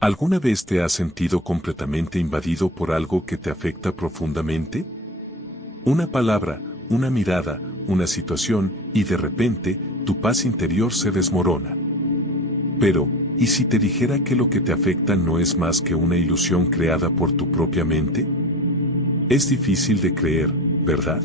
¿Alguna vez te has sentido completamente invadido por algo que te afecta profundamente? Una palabra, una mirada, una situación, y de repente, tu paz interior se desmorona. Pero, ¿y si te dijera que lo que te afecta no es más que una ilusión creada por tu propia mente? Es difícil de creer, ¿verdad?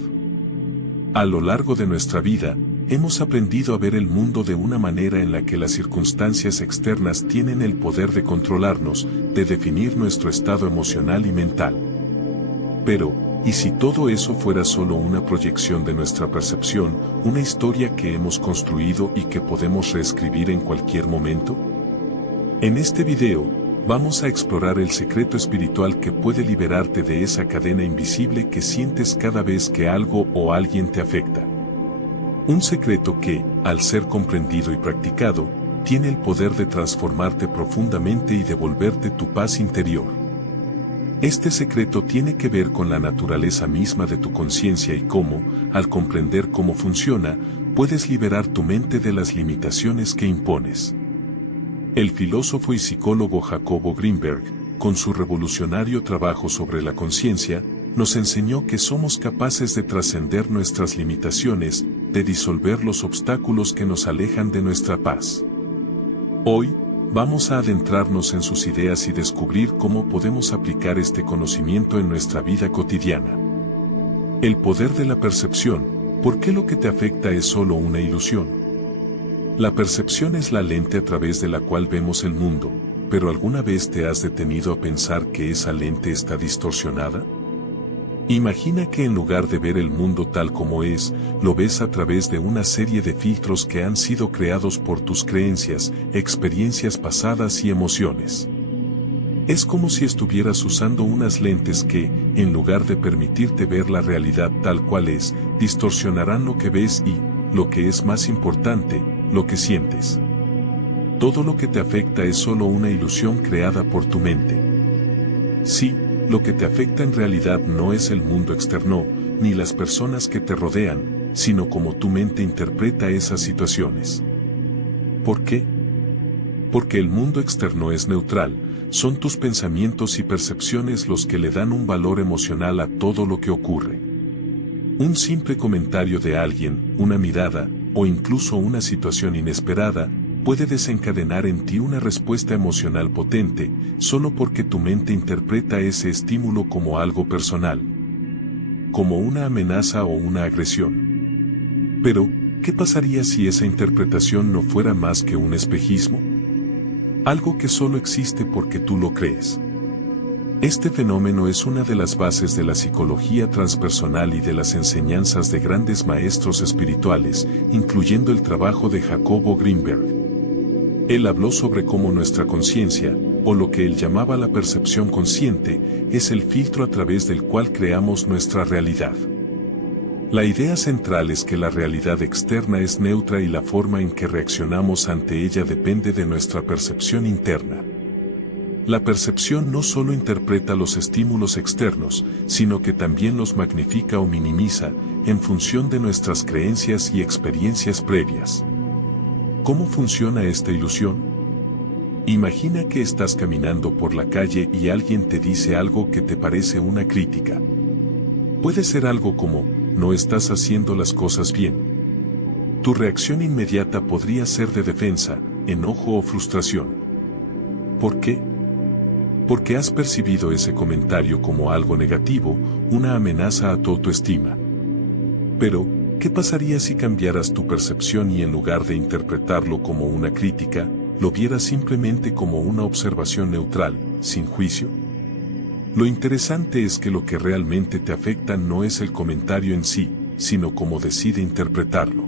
A lo largo de nuestra vida, hemos aprendido a ver el mundo de una manera en la que las circunstancias externas tienen el poder de controlarnos, de definir nuestro estado emocional y mental. Pero, ¿y si todo eso fuera solo una proyección de nuestra percepción, una historia que hemos construido y que podemos reescribir en cualquier momento? En este video, vamos a explorar el secreto espiritual que puede liberarte de esa cadena invisible que sientes cada vez que algo o alguien te afecta. Un secreto que, al ser comprendido y practicado, tiene el poder de transformarte profundamente y devolverte tu paz interior. Este secreto tiene que ver con la naturaleza misma de tu conciencia y cómo, al comprender cómo funciona, puedes liberar tu mente de las limitaciones que impones. El filósofo y psicólogo Jacobo Greenberg, con su revolucionario trabajo sobre la conciencia, nos enseñó que somos capaces de trascender nuestras limitaciones, de disolver los obstáculos que nos alejan de nuestra paz. Hoy, vamos a adentrarnos en sus ideas y descubrir cómo podemos aplicar este conocimiento en nuestra vida cotidiana. El poder de la percepción. ¿Por qué lo que te afecta es solo una ilusión? La percepción es la lente a través de la cual vemos el mundo, pero ¿alguna vez te has detenido a pensar que esa lente está distorsionada? Imagina que en lugar de ver el mundo tal como es, lo ves a través de una serie de filtros que han sido creados por tus creencias, experiencias pasadas y emociones. Es como si estuvieras usando unas lentes que, en lugar de permitirte ver la realidad tal cual es, distorsionarán lo que ves y, lo que es más importante, lo que sientes. Todo lo que te afecta es solo una ilusión creada por tu mente. Sí, lo que te afecta en realidad no es el mundo externo, ni las personas que te rodean, sino cómo tu mente interpreta esas situaciones. ¿Por qué? Porque el mundo externo es neutral, son tus pensamientos y percepciones los que le dan un valor emocional a todo lo que ocurre. Un simple comentario de alguien, una mirada, o incluso una situación inesperada, puede desencadenar en ti una respuesta emocional potente, solo porque tu mente interpreta ese estímulo como algo personal, como una amenaza o una agresión. Pero, ¿qué pasaría si esa interpretación no fuera más que un espejismo? Algo que solo existe porque tú lo crees. Este fenómeno es una de las bases de la psicología transpersonal y de las enseñanzas de grandes maestros espirituales, incluyendo el trabajo de Jacobo Greenberg. Él habló sobre cómo nuestra conciencia, o lo que él llamaba la percepción consciente, es el filtro a través del cual creamos nuestra realidad. La idea central es que la realidad externa es neutra y la forma en que reaccionamos ante ella depende de nuestra percepción interna. La percepción no solo interpreta los estímulos externos, sino que también los magnifica o minimiza, en función de nuestras creencias y experiencias previas. ¿Cómo funciona esta ilusión? Imagina que estás caminando por la calle y alguien te dice algo que te parece una crítica. Puede ser algo como, no estás haciendo las cosas bien. Tu reacción inmediata podría ser de defensa, enojo o frustración. ¿Por qué? Porque has percibido ese comentario como algo negativo, una amenaza a tu autoestima. Pero, ¿qué pasaría si cambiaras tu percepción y en lugar de interpretarlo como una crítica, lo vieras simplemente como una observación neutral, sin juicio? Lo interesante es que lo que realmente te afecta no es el comentario en sí, sino cómo decide interpretarlo.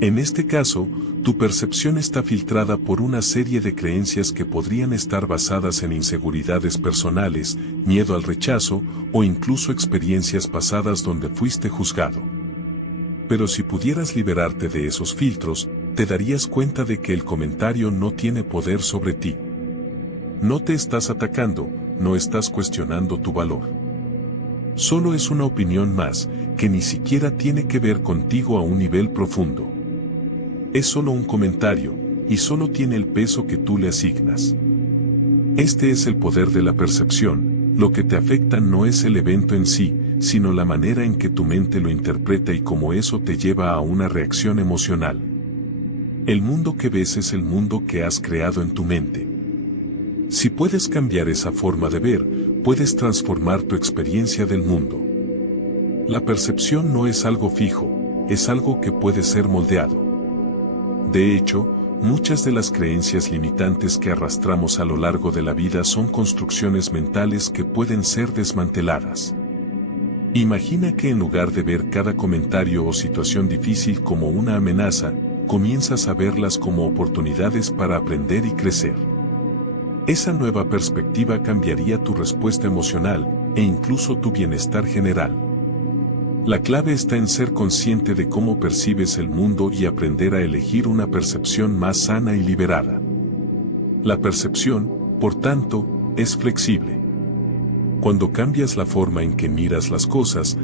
En este caso, tu percepción está filtrada por una serie de creencias que podrían estar basadas en inseguridades personales, miedo al rechazo, o incluso experiencias pasadas donde fuiste juzgado. Pero si pudieras liberarte de esos filtros, te darías cuenta de que el comentario no tiene poder sobre ti. No te estás atacando, no estás cuestionando tu valor. Solo es una opinión más, que ni siquiera tiene que ver contigo a un nivel profundo. Es solo un comentario, y solo tiene el peso que tú le asignas. Este es el poder de la percepción. Lo que te afecta no es el evento en sí, sino la manera en que tu mente lo interpreta y cómo eso te lleva a una reacción emocional. El mundo que ves es el mundo que has creado en tu mente. Si puedes cambiar esa forma de ver, puedes transformar tu experiencia del mundo. La percepción no es algo fijo, es algo que puede ser moldeado. De hecho, muchas de las creencias limitantes que arrastramos a lo largo de la vida son construcciones mentales que pueden ser desmanteladas. Imagina que en lugar de ver cada comentario o situación difícil como una amenaza, comienzas a verlas como oportunidades para aprender y crecer. Esa nueva perspectiva cambiaría tu respuesta emocional e incluso tu bienestar general. La clave está en ser consciente de cómo percibes el mundo y aprender a elegir una percepción más sana y liberada. La percepción, por tanto, es flexible. Cuando cambias la forma en que miras las cosas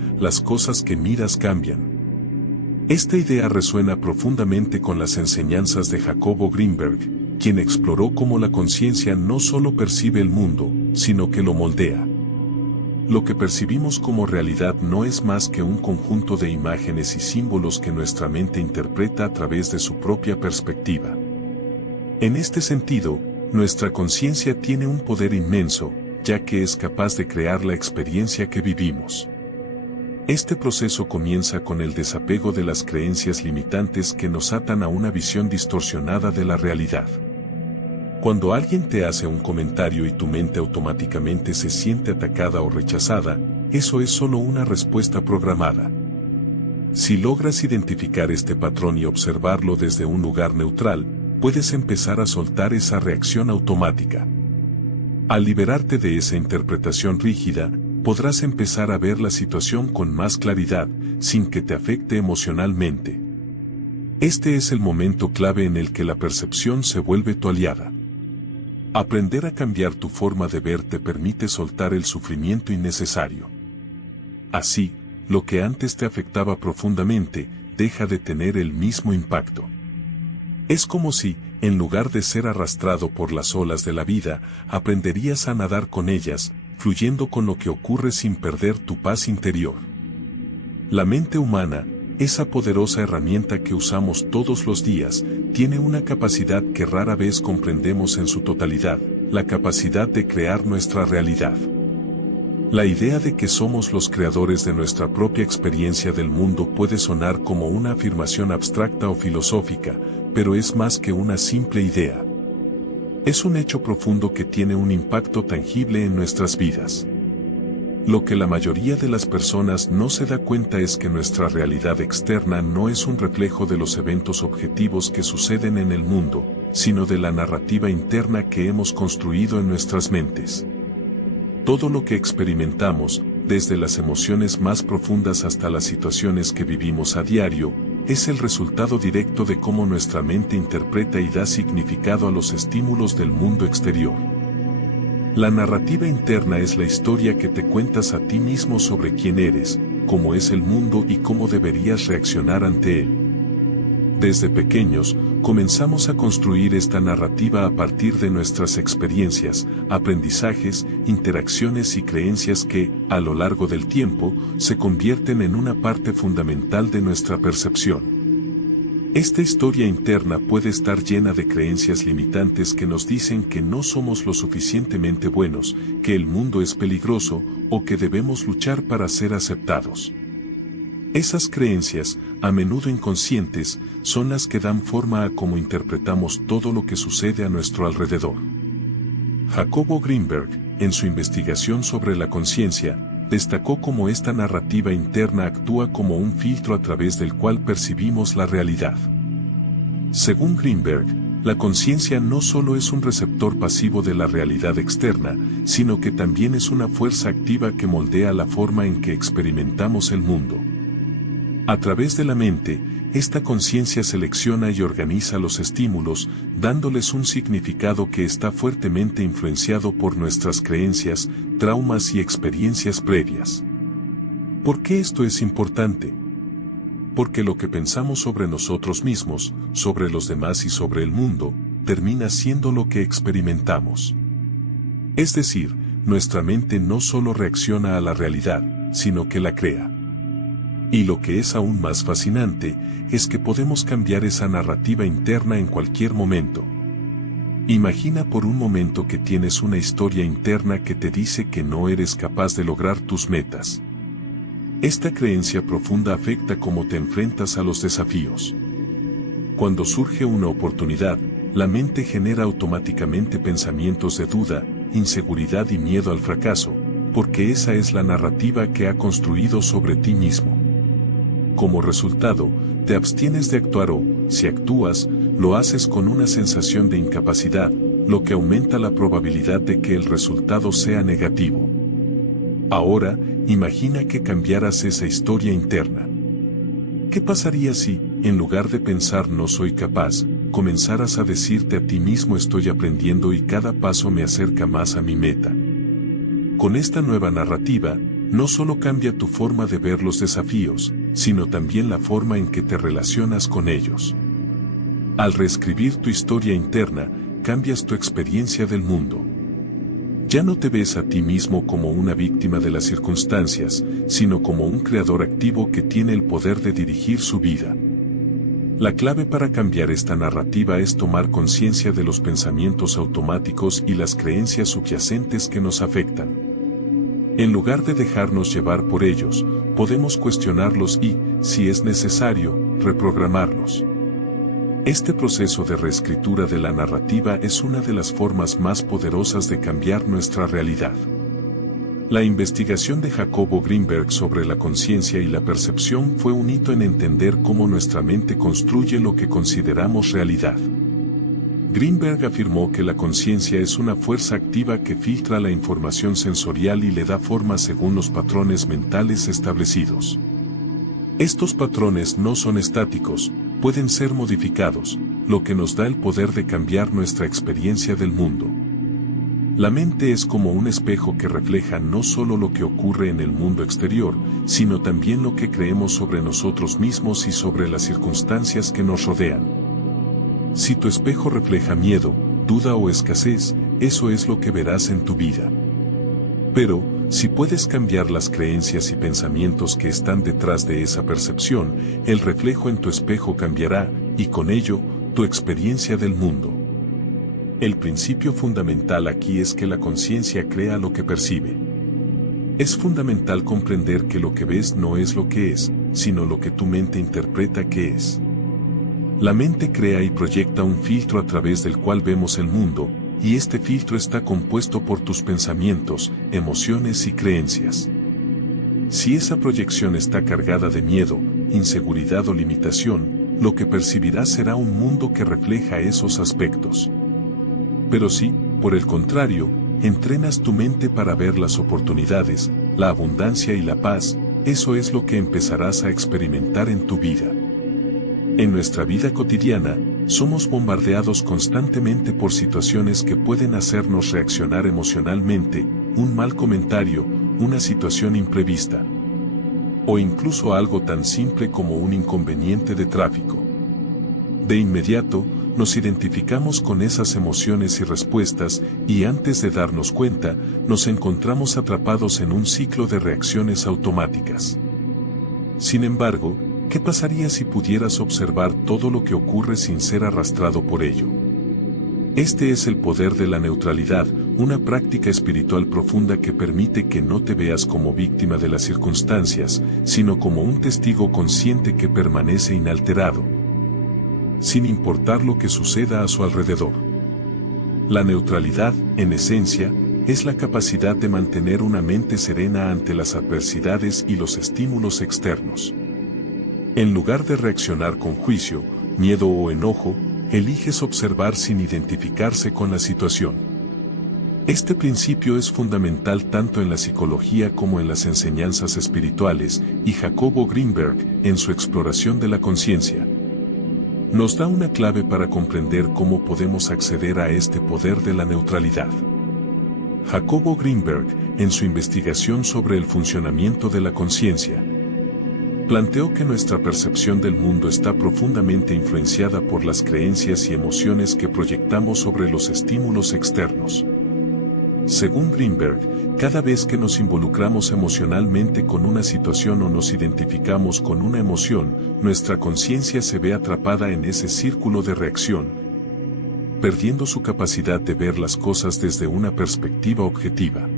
que miras cambian. Esta idea resuena profundamente con las enseñanzas de Jacobo Greenberg, quien exploró cómo la conciencia no solo percibe el mundo, sino que lo moldea. Lo que percibimos como realidad no es más que un conjunto de imágenes y símbolos que nuestra mente interpreta a través de su propia perspectiva. En este sentido, nuestra conciencia tiene un poder inmenso, ya que es capaz de crear la experiencia que vivimos. Este proceso comienza con el desapego de las creencias limitantes que nos atan a una visión distorsionada de la realidad. Cuando alguien te hace un comentario y tu mente automáticamente se siente atacada o rechazada, eso es solo una respuesta programada. Si logras identificar este patrón y observarlo desde un lugar neutral, puedes empezar a soltar esa reacción automática. Al liberarte de esa interpretación rígida, podrás empezar a ver la situación con más claridad, sin que te afecte emocionalmente. Este es el momento clave en el que la percepción se vuelve tu aliada. Aprender a cambiar tu forma de ver te permite soltar el sufrimiento innecesario. Así, lo que antes te afectaba profundamente, deja de tener el mismo impacto. Es como si, en lugar de ser arrastrado por las olas de la vida, aprenderías a nadar con ellas, fluyendo con lo que ocurre sin perder tu paz interior. La mente humana, esa poderosa herramienta que usamos todos los días, tiene una capacidad que rara vez comprendemos en su totalidad, la capacidad de crear nuestra realidad. La idea de que somos los creadores de nuestra propia experiencia del mundo puede sonar como una afirmación abstracta o filosófica, pero es más que una simple idea. Es un hecho profundo que tiene un impacto tangible en nuestras vidas. Lo que la mayoría de las personas no se da cuenta es que nuestra realidad externa no es un reflejo de los eventos objetivos que suceden en el mundo, sino de la narrativa interna que hemos construido en nuestras mentes. Todo lo que experimentamos, desde las emociones más profundas hasta las situaciones que vivimos a diario, es el resultado directo de cómo nuestra mente interpreta y da significado a los estímulos del mundo exterior. La narrativa interna es la historia que te cuentas a ti mismo sobre quién eres, cómo es el mundo y cómo deberías reaccionar ante él. Desde pequeños, comenzamos a construir esta narrativa a partir de nuestras experiencias, aprendizajes, interacciones y creencias que, a lo largo del tiempo, se convierten en una parte fundamental de nuestra percepción. Esta historia interna puede estar llena de creencias limitantes que nos dicen que no somos lo suficientemente buenos, que el mundo es peligroso, o que debemos luchar para ser aceptados. Esas creencias, a menudo inconscientes, son las que dan forma a cómo interpretamos todo lo que sucede a nuestro alrededor. Jacobo Greenberg, en su investigación sobre la conciencia, destacó cómo esta narrativa interna actúa como un filtro a través del cual percibimos la realidad. Según Greenberg, la conciencia no solo es un receptor pasivo de la realidad externa, sino que también es una fuerza activa que moldea la forma en que experimentamos el mundo. A través de la mente, esta conciencia selecciona y organiza los estímulos, dándoles un significado que está fuertemente influenciado por nuestras creencias, traumas y experiencias previas. ¿Por qué esto es importante? Porque lo que pensamos sobre nosotros mismos, sobre los demás y sobre el mundo, termina siendo lo que experimentamos. Es decir, nuestra mente no solo reacciona a la realidad, sino que la crea. Y lo que es aún más fascinante, es que podemos cambiar esa narrativa interna en cualquier momento. Imagina por un momento que tienes una historia interna que te dice que no eres capaz de lograr tus metas. Esta creencia profunda afecta cómo te enfrentas a los desafíos. Cuando surge una oportunidad, la mente genera automáticamente pensamientos de duda, inseguridad y miedo al fracaso, porque esa es la narrativa que ha construido sobre ti mismo. Como resultado, te abstienes de actuar o, si actúas, lo haces con una sensación de incapacidad, lo que aumenta la probabilidad de que el resultado sea negativo. Ahora, imagina que cambiaras esa historia interna. ¿Qué pasaría si, en lugar de pensar no soy capaz, comenzaras a decirte a ti mismo estoy aprendiendo y cada paso me acerca más a mi meta? Con esta nueva narrativa, no solo cambia tu forma de ver los desafíos, sino también la forma en que te relacionas con ellos. Al reescribir tu historia interna, cambias tu experiencia del mundo. Ya no te ves a ti mismo como una víctima de las circunstancias, sino como un creador activo que tiene el poder de dirigir su vida. La clave para cambiar esta narrativa es tomar conciencia de los pensamientos automáticos y las creencias subyacentes que nos afectan. En lugar de dejarnos llevar por ellos, podemos cuestionarlos y, si es necesario, reprogramarlos. Este proceso de reescritura de la narrativa es una de las formas más poderosas de cambiar nuestra realidad. La investigación de Jacobo Greenberg sobre la conciencia y la percepción fue un hito en entender cómo nuestra mente construye lo que consideramos realidad. Greenberg afirmó que la conciencia es una fuerza activa que filtra la información sensorial y le da forma según los patrones mentales establecidos. Estos patrones no son estáticos, pueden ser modificados, lo que nos da el poder de cambiar nuestra experiencia del mundo. La mente es como un espejo que refleja no solo lo que ocurre en el mundo exterior, sino también lo que creemos sobre nosotros mismos y sobre las circunstancias que nos rodean. Si tu espejo refleja miedo, duda o escasez, eso es lo que verás en tu vida. Pero, si puedes cambiar las creencias y pensamientos que están detrás de esa percepción, el reflejo en tu espejo cambiará, y con ello, tu experiencia del mundo. El principio fundamental aquí es que la conciencia crea lo que percibe. Es fundamental comprender que lo que ves no es lo que es, sino lo que tu mente interpreta que es. La mente crea y proyecta un filtro a través del cual vemos el mundo, y este filtro está compuesto por tus pensamientos, emociones y creencias. Si esa proyección está cargada de miedo, inseguridad o limitación, lo que percibirás será un mundo que refleja esos aspectos. Pero si, por el contrario, entrenas tu mente para ver las oportunidades, la abundancia y la paz, eso es lo que empezarás a experimentar en tu vida. En nuestra vida cotidiana, somos bombardeados constantemente por situaciones que pueden hacernos reaccionar emocionalmente, un mal comentario, una situación imprevista, o incluso algo tan simple como un inconveniente de tráfico. De inmediato, nos identificamos con esas emociones y respuestas, y antes de darnos cuenta, nos encontramos atrapados en un ciclo de reacciones automáticas. Sin embargo, ¿qué pasaría si pudieras observar todo lo que ocurre sin ser arrastrado por ello? Este es el poder de la neutralidad, una práctica espiritual profunda que permite que no te veas como víctima de las circunstancias, sino como un testigo consciente que permanece inalterado, sin importar lo que suceda a su alrededor. La neutralidad, en esencia, es la capacidad de mantener una mente serena ante las adversidades y los estímulos externos. En lugar de reaccionar con juicio, miedo o enojo, eliges observar sin identificarse con la situación. Este principio es fundamental tanto en la psicología como en las enseñanzas espirituales, y Jacobo Greenberg, en su exploración de la conciencia, nos da una clave para comprender cómo podemos acceder a este poder de la neutralidad. Jacobo Greenberg, en su investigación sobre el funcionamiento de la conciencia, planteó que nuestra percepción del mundo está profundamente influenciada por las creencias y emociones que proyectamos sobre los estímulos externos. Según Greenberg, cada vez que nos involucramos emocionalmente con una situación o nos identificamos con una emoción, nuestra conciencia se ve atrapada en ese círculo de reacción, perdiendo su capacidad de ver las cosas desde una perspectiva objetiva.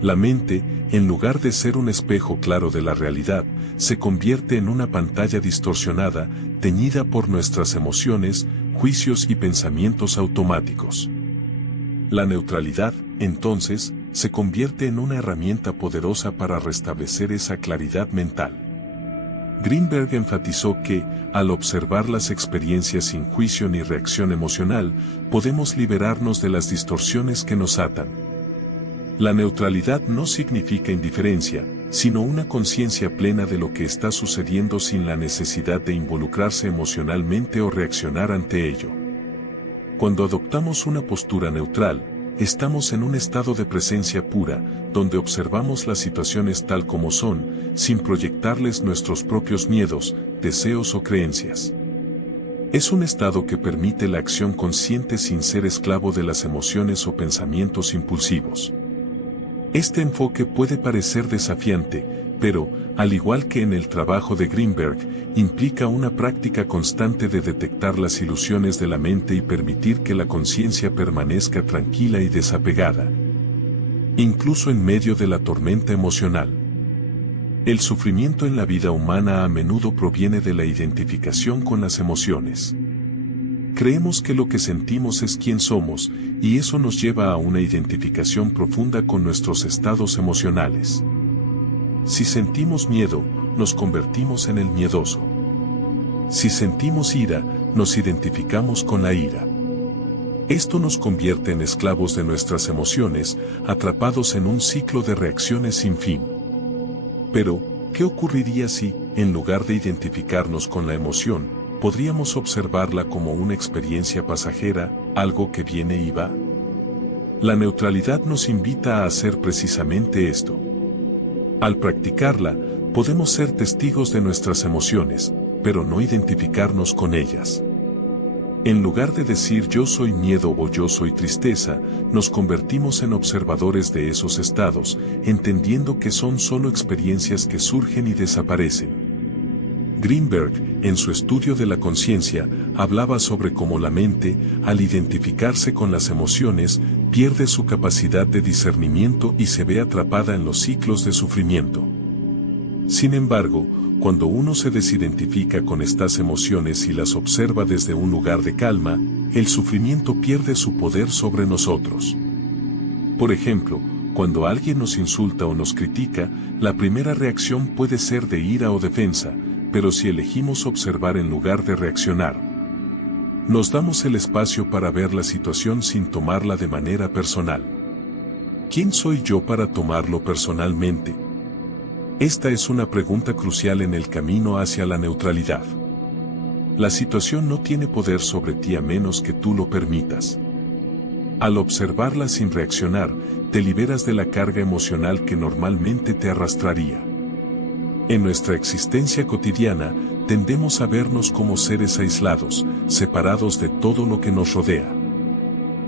La mente, en lugar de ser un espejo claro de la realidad, se convierte en una pantalla distorsionada, teñida por nuestras emociones, juicios y pensamientos automáticos. La neutralidad, entonces, se convierte en una herramienta poderosa para restablecer esa claridad mental. Greenberg enfatizó que, al observar las experiencias sin juicio ni reacción emocional, podemos liberarnos de las distorsiones que nos atan. La neutralidad no significa indiferencia, sino una conciencia plena de lo que está sucediendo sin la necesidad de involucrarse emocionalmente o reaccionar ante ello. Cuando adoptamos una postura neutral, estamos en un estado de presencia pura, donde observamos las situaciones tal como son, sin proyectarles nuestros propios miedos, deseos o creencias. Es un estado que permite la acción consciente sin ser esclavo de las emociones o pensamientos impulsivos. Este enfoque puede parecer desafiante, pero, al igual que en el trabajo de Greenberg, implica una práctica constante de detectar las ilusiones de la mente y permitir que la conciencia permanezca tranquila y desapegada, incluso en medio de la tormenta emocional. El sufrimiento en la vida humana a menudo proviene de la identificación con las emociones. Creemos que lo que sentimos es quién somos, y eso nos lleva a una identificación profunda con nuestros estados emocionales. Si sentimos miedo, nos convertimos en el miedoso. Si sentimos ira, nos identificamos con la ira. Esto nos convierte en esclavos de nuestras emociones, atrapados en un ciclo de reacciones sin fin. Pero, ¿qué ocurriría si, en lugar de identificarnos con la emoción, podríamos observarla como una experiencia pasajera, algo que viene y va? La neutralidad nos invita a hacer precisamente esto. Al practicarla, podemos ser testigos de nuestras emociones, pero no identificarnos con ellas. En lugar de decir yo soy miedo o yo soy tristeza, nos convertimos en observadores de esos estados, entendiendo que son solo experiencias que surgen y desaparecen. Greenberg, en su estudio de la conciencia, hablaba sobre cómo la mente, al identificarse con las emociones, pierde su capacidad de discernimiento y se ve atrapada en los ciclos de sufrimiento. Sin embargo, cuando uno se desidentifica con estas emociones y las observa desde un lugar de calma, el sufrimiento pierde su poder sobre nosotros. Por ejemplo, cuando alguien nos insulta o nos critica, la primera reacción puede ser de ira o defensa, pero si elegimos observar en lugar de reaccionar, nos damos el espacio para ver la situación sin tomarla de manera personal. ¿Quién soy yo para tomarlo personalmente? Esta es una pregunta crucial en el camino hacia la neutralidad. La situación no tiene poder sobre ti a menos que tú lo permitas. Al observarla sin reaccionar, te liberas de la carga emocional que normalmente te arrastraría. En nuestra existencia cotidiana, tendemos a vernos como seres aislados, separados de todo lo que nos rodea.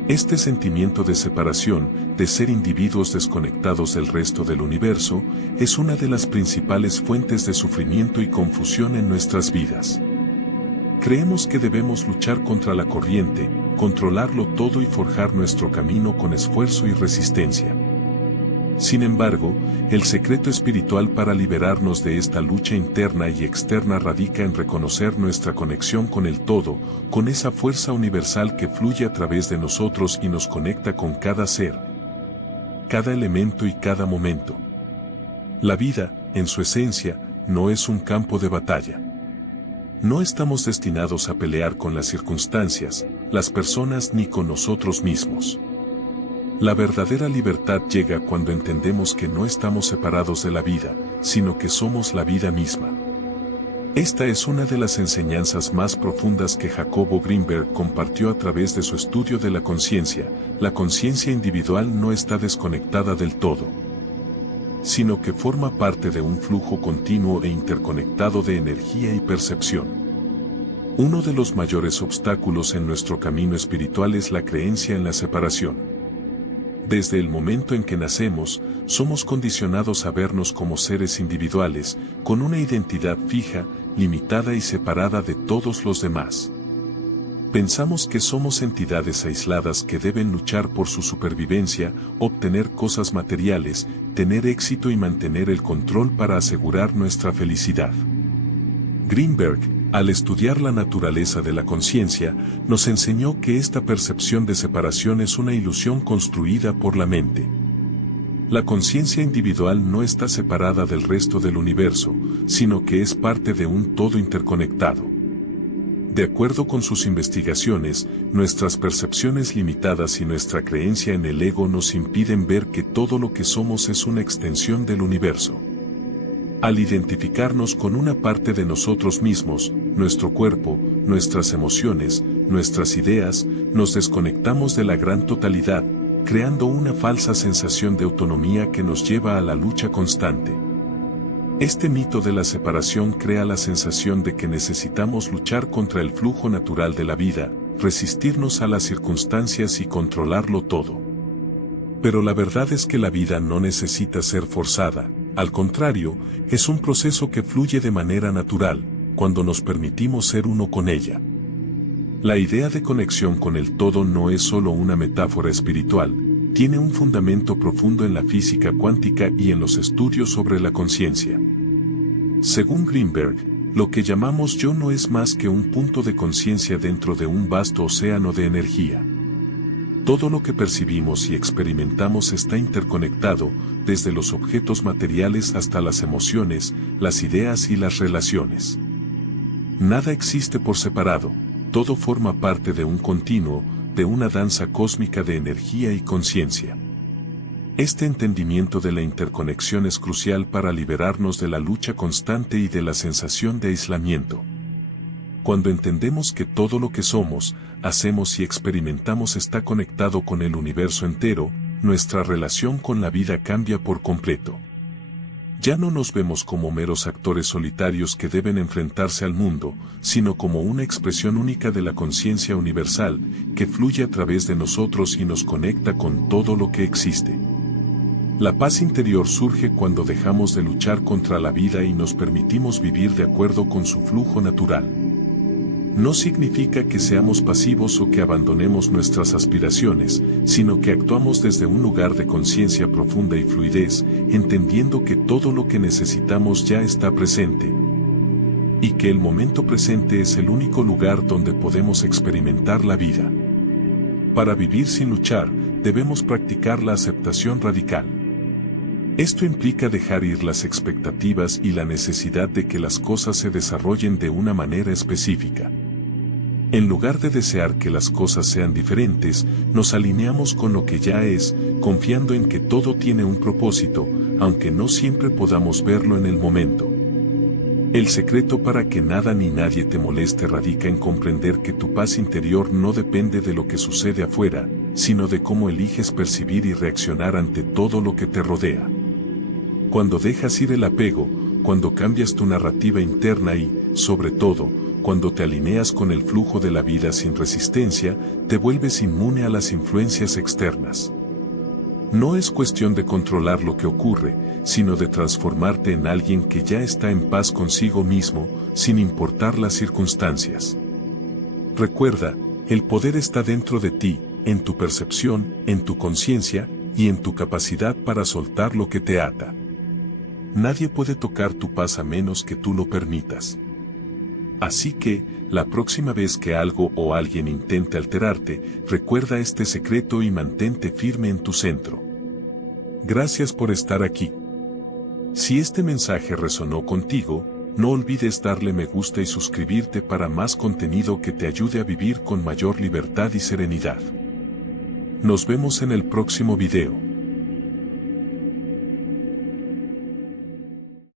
Este sentimiento de separación, de ser individuos desconectados del resto del universo, es una de las principales fuentes de sufrimiento y confusión en nuestras vidas. Creemos que debemos luchar contra la corriente, controlarlo todo y forjar nuestro camino con esfuerzo y resistencia. Sin embargo, el secreto espiritual para liberarnos de esta lucha interna y externa radica en reconocer nuestra conexión con el todo, con esa fuerza universal que fluye a través de nosotros y nos conecta con cada ser, cada elemento y cada momento. La vida, en su esencia, no es un campo de batalla. No estamos destinados a pelear con las circunstancias, las personas ni con nosotros mismos. La verdadera libertad llega cuando entendemos que no estamos separados de la vida, sino que somos la vida misma. Esta es una de las enseñanzas más profundas que Jacobo Greenberg compartió a través de su estudio de la conciencia. La conciencia individual no está desconectada del todo, sino que forma parte de un flujo continuo e interconectado de energía y percepción. Uno de los mayores obstáculos en nuestro camino espiritual es la creencia en la separación. Desde el momento en que nacemos, somos condicionados a vernos como seres individuales, con una identidad fija, limitada y separada de todos los demás. Pensamos que somos entidades aisladas que deben luchar por su supervivencia, obtener cosas materiales, tener éxito y mantener el control para asegurar nuestra felicidad. Greenberg, al estudiar la naturaleza de la conciencia, nos enseñó que esta percepción de separación es una ilusión construida por la mente. La conciencia individual no está separada del resto del universo, sino que es parte de un todo interconectado. De acuerdo con sus investigaciones, nuestras percepciones limitadas y nuestra creencia en el ego nos impiden ver que todo lo que somos es una extensión del universo. Al identificarnos con una parte de nosotros mismos, nuestro cuerpo, nuestras emociones, nuestras ideas, nos desconectamos de la gran totalidad, creando una falsa sensación de autonomía que nos lleva a la lucha constante. Este mito de la separación crea la sensación de que necesitamos luchar contra el flujo natural de la vida, resistirnos a las circunstancias y controlarlo todo. Pero la verdad es que la vida no necesita ser forzada, al contrario, es un proceso que fluye de manera natural, cuando nos permitimos ser uno con ella. La idea de conexión con el todo no es solo una metáfora espiritual, tiene un fundamento profundo en la física cuántica y en los estudios sobre la conciencia. Según Greenberg, lo que llamamos yo no es más que un punto de conciencia dentro de un vasto océano de energía. Todo lo que percibimos y experimentamos está interconectado, desde los objetos materiales hasta las emociones, las ideas y las relaciones. Nada existe por separado, todo forma parte de un continuo, de una danza cósmica de energía y conciencia. Este entendimiento de la interconexión es crucial para liberarnos de la lucha constante y de la sensación de aislamiento. Cuando entendemos que todo lo que somos, hacemos y experimentamos está conectado con el universo entero, nuestra relación con la vida cambia por completo. Ya no nos vemos como meros actores solitarios que deben enfrentarse al mundo, sino como una expresión única de la conciencia universal, que fluye a través de nosotros y nos conecta con todo lo que existe. La paz interior surge cuando dejamos de luchar contra la vida y nos permitimos vivir de acuerdo con su flujo natural. No significa que seamos pasivos o que abandonemos nuestras aspiraciones, sino que actuamos desde un lugar de conciencia profunda y fluidez, entendiendo que todo lo que necesitamos ya está presente, y que el momento presente es el único lugar donde podemos experimentar la vida. Para vivir sin luchar, debemos practicar la aceptación radical. Esto implica dejar ir las expectativas y la necesidad de que las cosas se desarrollen de una manera específica. En lugar de desear que las cosas sean diferentes, nos alineamos con lo que ya es, confiando en que todo tiene un propósito, aunque no siempre podamos verlo en el momento. El secreto para que nada ni nadie te moleste radica en comprender que tu paz interior no depende de lo que sucede afuera, sino de cómo eliges percibir y reaccionar ante todo lo que te rodea. Cuando dejas ir el apego, cuando cambias tu narrativa interna y, sobre todo, cuando te alineas con el flujo de la vida sin resistencia, te vuelves inmune a las influencias externas. No es cuestión de controlar lo que ocurre, sino de transformarte en alguien que ya está en paz consigo mismo, sin importar las circunstancias. Recuerda, el poder está dentro de ti, en tu percepción, en tu conciencia, y en tu capacidad para soltar lo que te ata. Nadie puede tocar tu paz a menos que tú lo permitas. Así que, la próxima vez que algo o alguien intente alterarte, recuerda este secreto y mantente firme en tu centro. Gracias por estar aquí. Si este mensaje resonó contigo, no olvides darle me gusta y suscribirte para más contenido que te ayude a vivir con mayor libertad y serenidad. Nos vemos en el próximo video.